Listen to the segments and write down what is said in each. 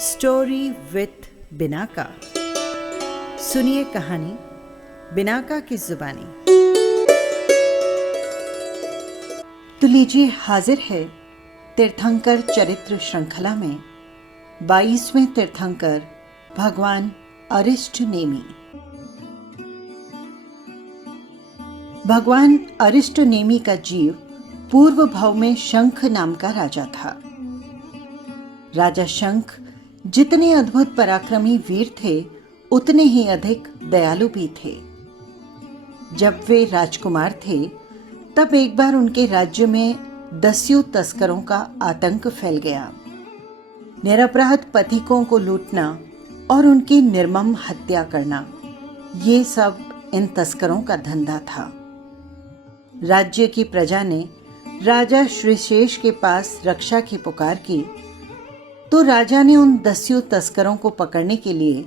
Story with Binaca. सुनिए कहानी Binaca की जुबानी। तो लीजिए, हाजिर है तीर्थंकर चरित्र श्रृंखला में 22वें तीर्थंकर भगवान अरिष्ट नेमि। भगवान अरिष्ट नेमि का जीव पूर्व भाव में शंख नाम का राजा था। राजा शंख जितने अद्भुत पराक्रमी वीर थे, उतने ही अधिक दयालु भी थे। जब वे राजकुमार थे, तब एक बार उनके राज्य में दस्यु तस्करों का आतंक फैल गया। निरपराध पथिकों को लूटना और उनकी निर्मम हत्या करना, ये सब इन तस्करों का धंधा था। राज्य की प्रजा ने राजा श्रीशेष के पास रक्षा की पुकार की, तो राजा ने उन दस्यु तस्करों को पकड़ने के लिए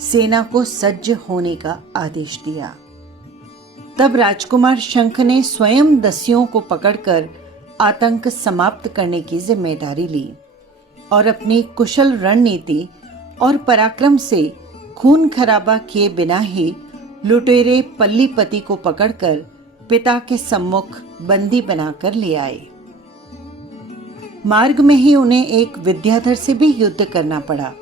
सेना को सज्ज होने का आदेश दिया। तब राजकुमार शंख ने स्वयं दस्युओं को पकड़कर आतंक समाप्त करने की जिम्मेदारी ली और अपनी कुशल रणनीति और पराक्रम से खून खराबा किए बिना ही लुटेरे पल्लीपति को पकड़कर पिता के सम्मुख बंदी बनाकर ले आए। मार्ग में ही उन्हें एक विद्याधर से भी युद्ध करना पड़ा।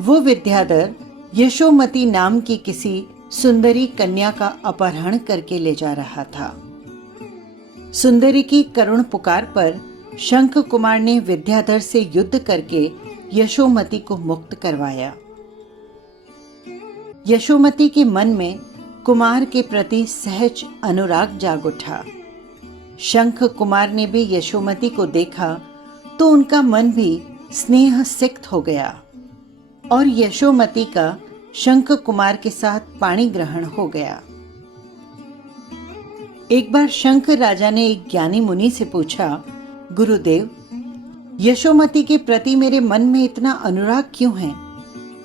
वो विद्याधर यशोमती नाम की किसी सुंदरी कन्या का अपहरण करके ले जा रहा था। सुंदरी की करुण पुकार पर शंख कुमार ने विद्याधर से युद्ध करके यशोमती को मुक्त करवाया। यशोमती के मन में कुमार के प्रति सहज अनुराग जाग उठा। शंख कुमार ने भी यशोमती को देखा तो उनका मन भी स्नेह सिक्त हो गया और यशोमती का शंख कुमार के साथ पाणी ग्रहण हो गया। एक बार शंख राजा ने एक ज्ञानी मुनि से पूछा, गुरुदेव, यशोमती के प्रति मेरे मन में इतना अनुराग क्यों है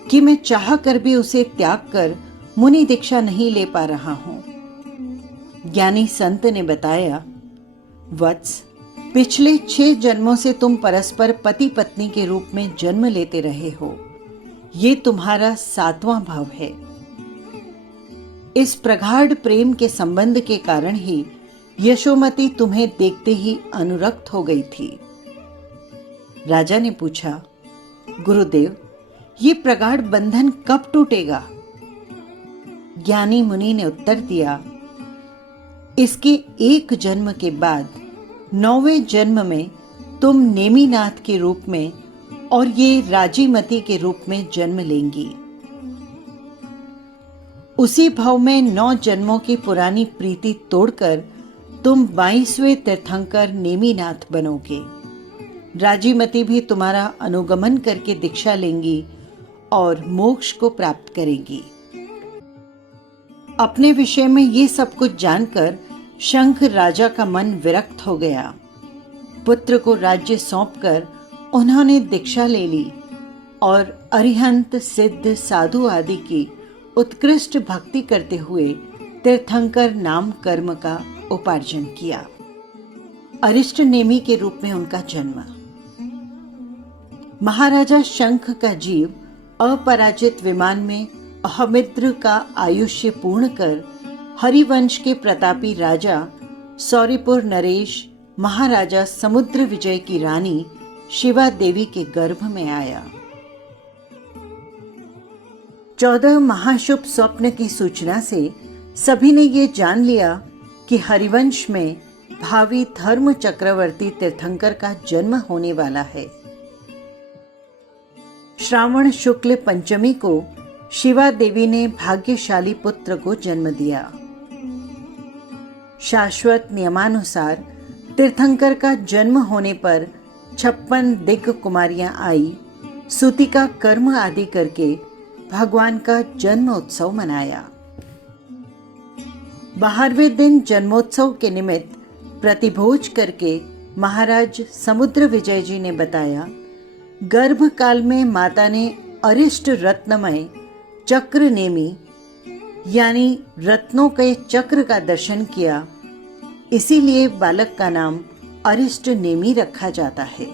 कि मैं चाह कर भी उसे त्याग कर मुनि दीक्षा नहीं ले पा रहा हूं। ज्ञानी संत ने बताया, वत्स, पिछले 6 जन्मों से तुम परस्पर पति पत्नी के रूप में जन्म लेते रहे हो। ये तुम्हारा 7वां भाव है। इस प्रगाढ़ प्रेम के संबंध के कारण ही यशोमती तुम्हें देखते ही अनुरक्त हो गई थी। राजा ने पूछा, गुरुदेव, ये प्रगाढ़ बंधन कब टूटेगा? ज्ञानी मुनि ने उत्तर दिया, इसके 1 जन्म के बाद 9वें जन्म में तुम नेमिनाथ के रूप में और ये राजीमती के रूप में जन्म लेंगी। उसी भाव में 9 जन्मों की पुरानी प्रीति तोड़कर तुम 22वें तीर्थंकर नेमिनाथ बनोगे। राजीमती भी तुम्हारा अनुगमन करके दीक्षा लेंगी और मोक्ष को प्राप्त करेंगी। अपने विषय में ये सब कुछ जानकर शंख राजा का मन विरक्त हो गया। पुत्र को राज्य सौंपकर उन्होंने दीक्षा ले ली और अरिहंत सिद्ध साधु आदि की उत्कृष्ट भक्ति करते हुए तीर्थंकर नाम कर्म का उपार्जन किया। अरिष्ट नेमि के रूप में उनका जन्म। महाराजा शंख का जीव अपराजित विमान में अहमिद्र का आयुष्य पूर्ण कर हरिवंश के प्रतापी राजा सौरिपुर नरेश महाराजा समुद्र विजय की रानी शिवा देवी के गर्भ में आया। 14 महाशुभ स्वप्न की सूचना से सभी ने ये जान लिया कि हरिवंश में भावी धर्म चक्रवर्ती तीर्थंकर का जन्म होने वाला है। श्रावण शुक्ल पंचमी को शिवा देवी ने भाग्यशाली पुत्र को जन्म दिया। शाश्वत नियमानुसार तीर्थंकर का जन्म होने पर 56 दिग्ग कुमारियां आई सूतिका कर्म आदि करके भगवान का जन्म उत्सव मनाया। 12वें दिन जन्मोत्सव के निमित्त प्रतिभोज करके महाराज समुद्र विजय जी ने बताया, गर्भ काल में माता ने अरिष्ट रत्नमय चक्र नेमि यानी रत्नों के चक्र का दर्शन किया, इसीलिए बालक का नाम अरिष्ट नेमि रखा जाता है।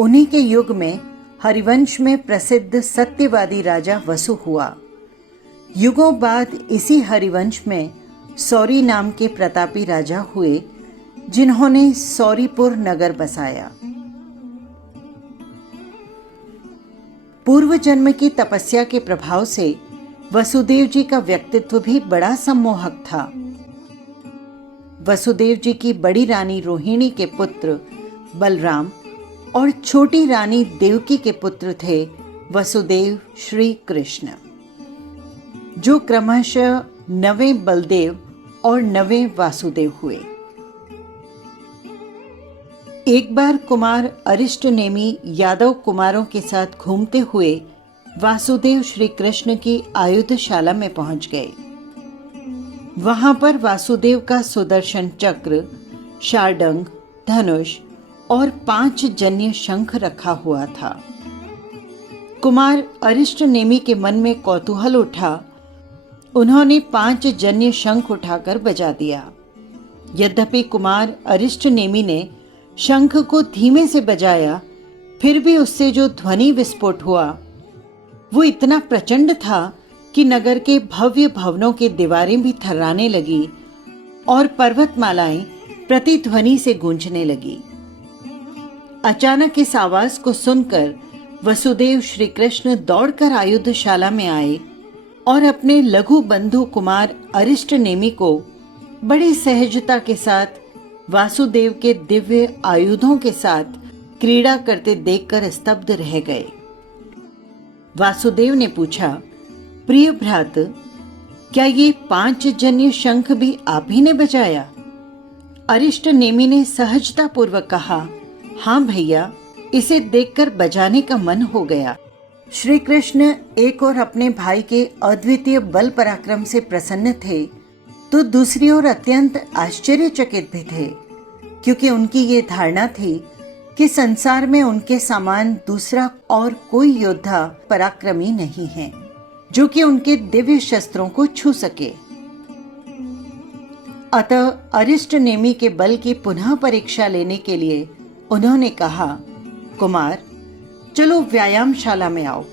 उन्हीं के युग में हरिवंश में प्रसिद्ध सत्यवादी राजा वसु हुआ। युगों बाद इसी हरिवंश में सौरी नाम के प्रतापी राजा हुए, जिन्होंने सौरीपुर नगर बसाया। पूर्व जन्म की तपस्या के प्रभाव से वसुदेव जी का व्यक्तित्व भी बड़ा सम्मोहक था। वसुदेव जी की बड़ी रानी रोहिणी के पुत्र बलराम और छोटी रानी देवकी के पुत्र थे वसुदेव श्री कृष्ण, जो क्रमशः 9वें बलदेव और 9वें वासुदेव हुए। एक बार कुमार अरिष्टनेमी यादव कुमारों के साथ घूमते हुए वासुदेव श्री कृष्ण की आयुधशाला में पहुंच गए। वहां पर वासुदेव का सुदर्शन चक्र, शार्दंग, धनुष और 5 जन्य शंख रखा हुआ था। कुमार अरिष्टनेमी के मन में कौतूहल उठा। उन्होंने 5 जन्य शंख उठाकर बजा दिया। यद्यपि कुमार अरिष्टनेमी ने शंख को धीमे से बजाया, फिर भी उससे जो ध्वनि विस्फोट हुआ वो इतना प्रचंड था कि नगर के भव्य भवनों की दीवारें भी थर्राने लगी और पर्वतमालाएं प्रतिध्वनि से गूंजने लगी। अचानक इस आवाज को सुनकर वसुदेव श्री कृष्ण दौड़कर आयुधशाला में आए और अपने लघु बंधु कुमार अरिष्टनेमी को बड़ी सहजता के साथ वासुदेव के दिव्य आयुधों के साथ क्रीड़ा करते देखकर स्तब्ध रह गए। वासुदेव ने पूछा, प्रिय भ्रात, क्या ये 5 जन्य शंख भी आप ही ने बजाया? अरिष्टनेमी ने सहजता पूर्वक कहा, हाँ भैया, इसे देखकर बजाने का मन हो गया। श्री कृष्ण एक ओर अपने भाई के अद्वितीय बल पराक्रम से प्रसन्न थे, तो दूसरी ओर अत्यंत आश्चर्यचकित भी थे, क्योंकि उनकी ये धारणा थी कि संसार में उनके समान दूसरा और कोई योद्धा पराक्रमी नहीं है जो कि उनके दिव्य शस्त्रों को छू सके। अतः अरिष्टनेमी के बल की पुनः परीक्षा लेने के लिए उन्होंने कहा, कुमार, चलो व्यायामशाला में आओ।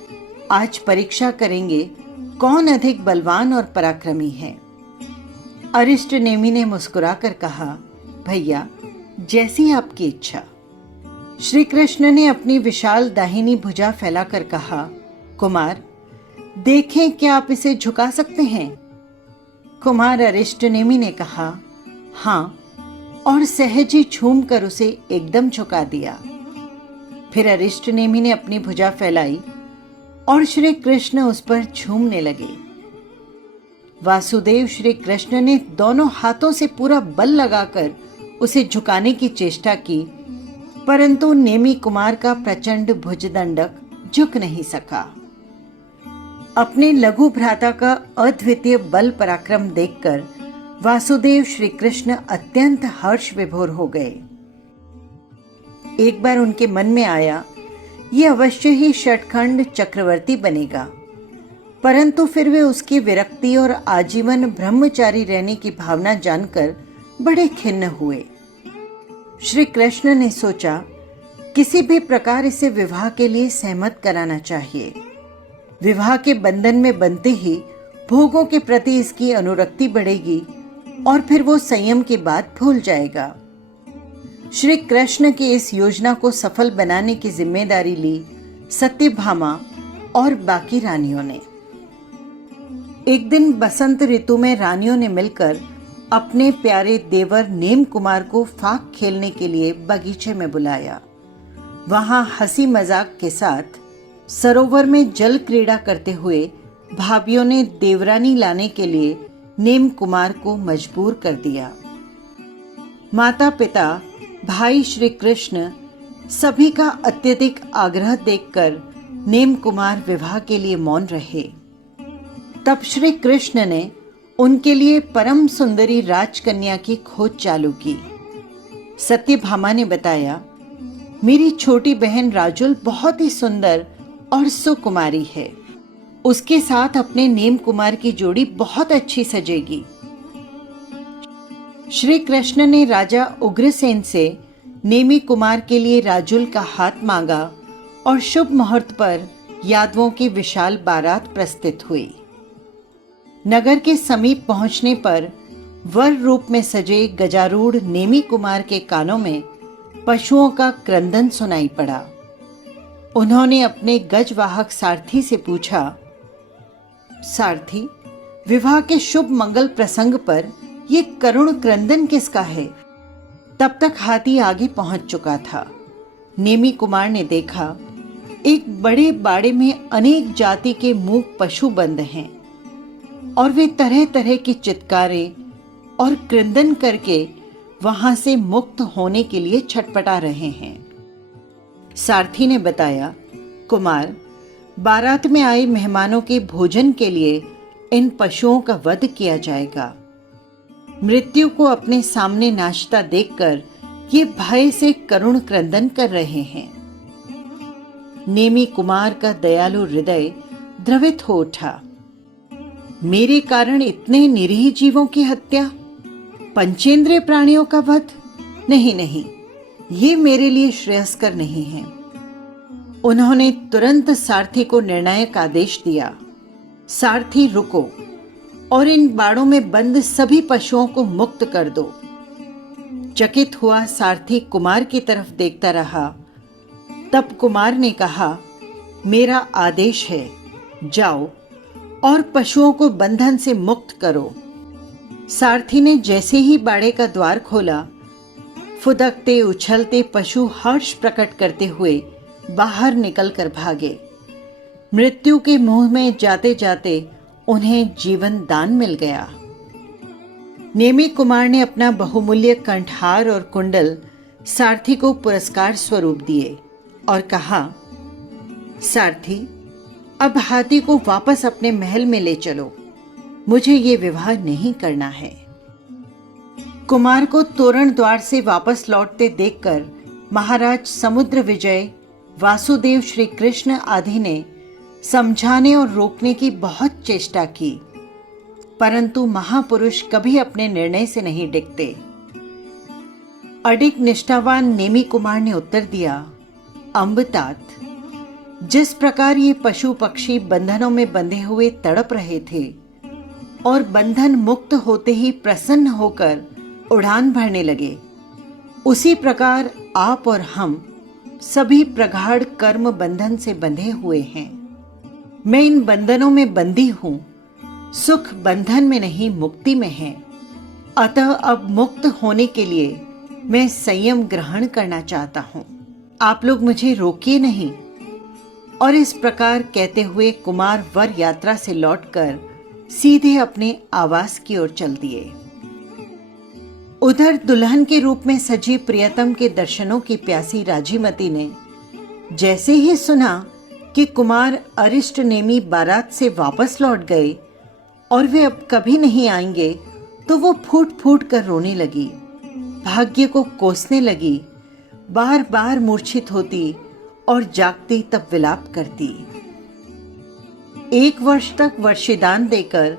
आज परीक्षा करेंगे कौन अधिक बलवान और पराक्रमी है। अरिष्टनेमी ने मुस्कुराकर कहा, भैया, जैसी आपकी इच्छा। श्री कृष्ण ने अपनी विशाल दाहिनी भुजा फैलाकर कहा, कुमार, देखें क्या आप इसे झुका सकते हैं? कुमार अरिष्टनेमी ने कहा, हाँ, और सहज ही झूम कर उसे एकदम झुका दिया। फिर अरिष्टनेमी ने अपनी भुजा फैलाई और श्री कृष्ण उस पर झूमने लगे। वासुदेव श्री कृष्ण ने दोनों हाथों से पूरा बल लगाकर उसे झुकाने की चेष्टा की, परंतु नेमी कुमार का प्रचंड भुजदंडक झुक नहीं सका। अपने लघु भ्राता का अद्वितीय बल पराक्रम देखकर वासुदेव श्री कृष्ण अत्यंत हर्ष विभोर हो गए। एक बार उनके मन में आया, ये अवश्य ही षटखंड चक्रवर्ती बनेगा, परंतु फिर वे उसकी विरक्ति और आजीवन ब्रह्मचारी रहने की भावना जानकर बड़े खिन्न हुए। श्री कृष्ण ने सोचा, किसी भी प्रकार इसे विवाह के लिए सहमत कराना चाहिए। विवाह के बंधन में बनते ही भोगों के प्रति इसकी अनुरक्ति बढ़ेगी और फिर वो संयम की बात भूल जाएगा। श्री कृष्ण की इस योजना को सफल बनाने की जिम्मेदारी ली सत्यभामा और बाकी रानियों ने। एक दिन बसंत ऋतु में रानियों ने मिलकर अपने प्यारे देवर नेम कुमार को फाक खेलने के लिए बगीचे में बुलाया। वहां हंसी मजाक के साथ सरोवर में जल क्रीड़ा करते हुए भाभियों ने देवरानी लाने के लिए नेम कुमार को मजबूर कर दिया। माता पिता, भाई श्री कृष्ण सभी का अत्यधिक आग्रह देखकर नेम कुमार विवाह के लिए मौन रहे। तब श्री कृष्ण ने उनके लिए परम सुंदरी राजकन्या की खोज चालू की। सत्यभामा ने बताया, मेरी छोटी बहन राजुल बहुत ही सुंदर और सुकुमारी है। उसके साथ अपने नेम कुमार की जोड़ी बहुत अच्छी सजेगी। श्री कृष्ण ने राजा उग्रसेन से नेमी कुमार के लिए राजुल का हाथ मांगा और शुभ मुहूर्त पर यादवों की विशाल बारात प्रस्तुत हुई। नगर के समीप पहुंचने पर वर रूप में सजे गजारूढ़ नेमी कुमार के कानों में पशुओं का क्रंदन सुनाई पड़ा। उन्होंने अपने गजवाहक सारथी से पूछा, सारथी, विवाह के शुभ मंगल प्रसंग पर ये करुण क्रंदन किसका है? तब तक हाथी आगे पहुंच चुका था। नेमी कुमार ने देखा, एक बड़े बाड़े में अनेक जाति के मूक पशु बंद हैं और वे तरह तरह की चित्कारें और क्रंदन करके वहां से मुक्त होने के लिए छटपटा रहे हैं। सारथी ने बताया, कुमार, बारात में आए मेहमानों के भोजन के लिए इन पशुओं का वध किया जाएगा। मृत्यु को अपने सामने नाचता देखकर ये भय से करुण क्रंदन कर रहे हैं। नेमी कुमार का दयालु हृदय द्रवित हो उठा। मेरे कारण इतने निरीह जीवों की हत्या, पंचेंद्रिय प्राणियों का वध? नहीं नहीं, ये मेरे लिए श्रेयस्कर नहीं है। उन्होंने तुरंत सारथी को निर्णायक आदेश दिया, सारथी रुको और इन बाड़ों में बंद सभी पशुओं को मुक्त कर दो। चकित हुआ सारथी कुमार की तरफ देखता रहा। तब कुमार ने कहा, मेरा आदेश है, जाओ और पशुओं को बंधन से मुक्त करो। सारथी ने जैसे ही बाड़े का द्वार खोला, फुदकते उछलते पशु हर्ष प्रकट करते हुए बाहर निकलकर भागे। मृत्यु के मुंह में जाते जाते उन्हें जीवन दान मिल गया। नेमी कुमार ने अपना बहुमूल्य कंठहार और कुंडल सारथी को पुरस्कार स्वरूप दिए और कहा, सारथी, अब हाथी को वापस अपने महल में ले चलो, मुझे ये विवाह नहीं करना है। कुमार को तोरण द्वार से वापस लौटते देखकर महाराज समुद्र विजय, वासुदेव, श्री कृष्ण आदि ने समझाने और रोकने की बहुत चेष्टा की, परंतु महापुरुष कभी अपने निर्णय से नहीं डिगते। अडिग निष्ठावान नेमी कुमार ने उत्तर दिया, अम्बतात, जिस प्रकार ये पशु पक्षी बंधनों में बंधे हुए तड़प रहे थे और बंधन मुक्त होते ही प्रसन्न होकर उड़ान भरने लगे, उसी प्रकार आप और हम सभी प्रगाढ़ कर्म बंधन से बंधे हुए हैं। मैं इन बंधनों में बंदी हूं, सुख बंधन में नहीं मुक्ति में है। अतः अब मुक्त होने के लिए मैं संयम ग्रहण करना चाहता हूं, आप लोग मुझे रोकिए नहीं। और इस प्रकार कहते हुए कुमार वर यात्रा से लौटकर सीधे अपने आवास की ओर चल दिए। उधर दुल्हन के रूप में सजी प्रियतम के दर्शनों की प्यासी राजीमती ने जैसे ही सुना कि कुमार अरिष्ट नेमी बारात से वापस लौट गए और वे अब कभी नहीं आएंगे, तो वो फूट फूट कर रोने लगी, भाग्य को कोसने लगी, बार बार मूर्छित होती और जागती तब विलाप करती। 1 वर्ष तक वर्षिदान देकर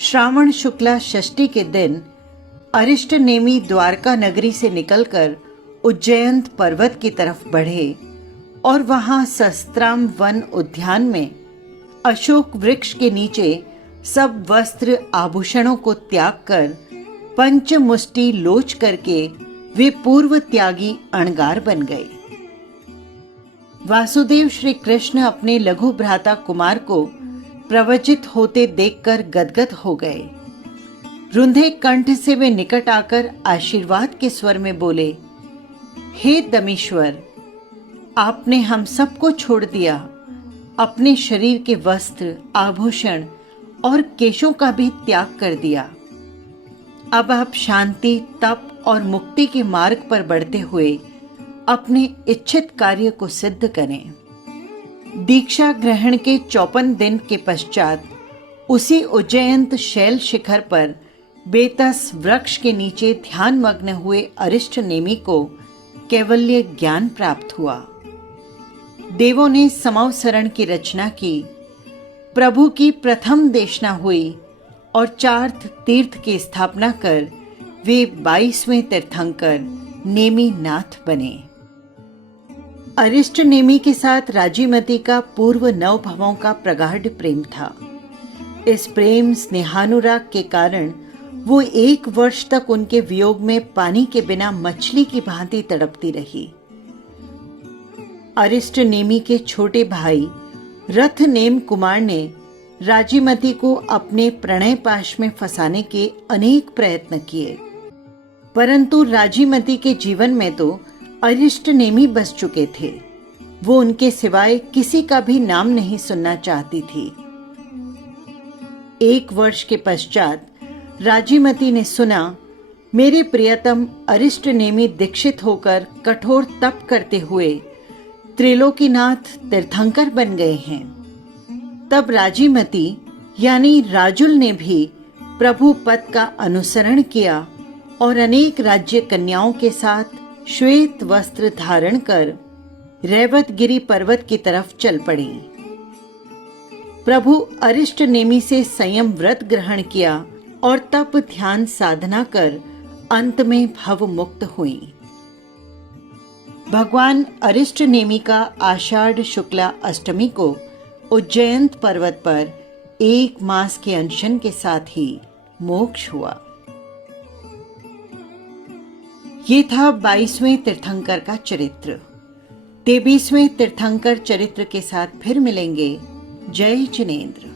श्रावण शुक्ला षष्ठी के दिन अरिष्ट नेमी द्वारका नगरी से निकलकर उज्जयंत पर्वत की तरफ बढ़े और वहां सहस्त्राम वन उद्यान में अशोक वृक्ष के नीचे सब वस्त्र आभूषणों को त्याग कर पंचमुष्टि लोच करके वे पूर्व त्यागी अणगार बन गए। वासुदेव श्री कृष्ण अपने लघु भ्राता कुमार को प्रवचित होते देखकर गदगद हो गए। रुंधे कंठ से वे निकट आकर आशीर्वाद के स्वर में बोले, हे दमीश्वर, आपने हम सबको छोड़ दिया, अपने शरीर के वस्त्र, आभूषण और केशों का भी त्याग कर दिया। अब आप शांति, तप और मुक्ति के मार्ग पर बढ़ते हुए अपने इच्छित कार्य को सिद्ध करें। दीक्षा ग्रहण के 54 दिन के पश्चात उसी उज्जयंत शैल शिखर पर बेतस वृक्ष के नीचे ध्यान मग्न हुए अरिष्ट नेमी को कैवल्य ज्ञान प्राप्त हुआ। देवों ने समवसरण की रचना की, प्रभु की प्रथम देशना हुई और 4 तीर्थ की स्थापना कर वे 22वें तीर्थंकर नेमी नाथ बने। अरिष्ट नेमी के साथ राजीमती का पूर्व 9 भवों का प्रगाढ़ प्रेम था। इस प्रेम स्नेहानुराग के कारण वो 1 वर्ष तक उनके वियोग में पानी के बिना मछली की भांति तड़पती रही। अरिष्ट नेमी के छोटे भाई रथ नेम कुमार ने राजीमती को अपने प्रणय पाश में फंसाने के अनेक प्रयत्न किए, परंतु राजीमती के जीवन में तो अरिष्ट नेमी बस चुके थे। वो उनके सिवाय किसी का भी नाम नहीं सुनना चाहती थी। 1 वर्ष के पश्चात राजीमती ने सुना, मेरे प्रियतम अरिष्ट नेमी दीक्षित होकर कठोर तप करते हुए त्रिलोकीनाथ तीर्थंकर बन गए हैं। तब राजीमती यानी राजुल ने भी प्रभु पद का अनुसरण किया और अनेक राज्य कन्याओं के साथ श्वेत वस्त्र धारण कर रैवतगिरी पर्वत की तरफ चल पड़ी। प्रभु अरिष्ट नेमी से संयम व्रत ग्रहण किया और तप ध्यान साधना कर अंत में भव मुक्त हुई। भगवान अरिष्ट नेमी का आषाढ़ शुक्ला अष्टमी को उज्जैंत पर्वत पर 1 मास के अनशन के साथ ही मोक्ष हुआ। ये था 22वें तीर्थंकर का चरित्र। 23वें तीर्थंकर चरित्र के साथ फिर मिलेंगे। जय जिनेंद्र।